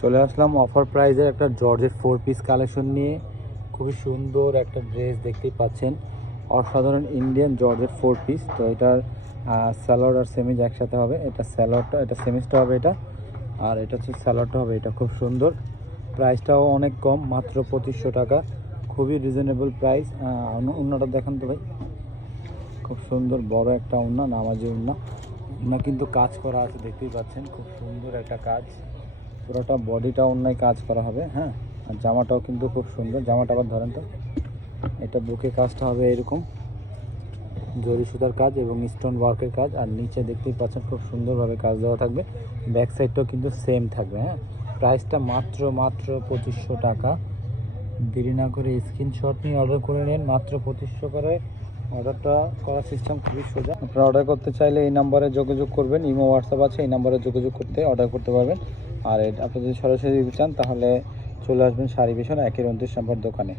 চলে আসলাম অফার প্রাইজের একটা জর্জেট 4 পিস কালেকশন নিয়ে। খুবই সুন্দর একটা ড্রেস দেখতেই পাচ্ছেন, অসাধারণ ইন্ডিয়ান জর্জেট 4 পিস। তো এটার স্যালোয়ার আর সেমিজ একসাথে হবে। এটা স্যালোয়ারটা, এটা সেমিজটা হবে এটা, আর এটা হচ্ছে স্যালোয়ারটা হবে এটা। খুব সুন্দর, প্রাইসটাও অনেক কম, মাত্র 2500 টাকা। খুবই রিজনেবল প্রাইস। ওন্নাটা দেখান তো ভাই, খুব সুন্দর বড় একটা ওন্না, নামাজি ওন্না। ওন্না কিন্তু কাজ করা আছে, দেখতেই পাচ্ছেন খুব সুন্দর একটা কাজ। পুরোটা বডিটা অন্যায় কাজ করা হবে, হ্যাঁ। আর জামাটাও কিন্তু খুব সুন্দর। জামাটা আবার ধরেন তো, এটা বুকে কাজটা হবে এরকম জরি সুতার কাজ এবং স্টোন ওয়ার্কের কাজ। আর নিচে দেখতেই পাচ্ছেন খুব সুন্দরভাবে কাজ দেওয়া থাকবে। ব্যাক সাইডটাও কিন্তু সেম থাকবে, হ্যাঁ। প্রাইসটা মাত্র 2500 টাকা। দেরি না করে স্ক্রিনশট নিয়ে অর্ডার করে নিন, মাত্র 2500 করে। অর্ডারটা করার সিস্টেম খুবই সোজা। আপনারা অর্ডার করতে চাইলে এই নাম্বারে যোগাযোগ করবেন, ইমো হোয়াটসঅ্যাপ আছে, এই নাম্বারে যোগাযোগ করতে অর্ডার করতে পারবেন। আর আপনি যদি সরাসরি দিতে চান তাহলে চলে আসবেন শাড়ি ভিশন 1-29 নম্বর দোকানে।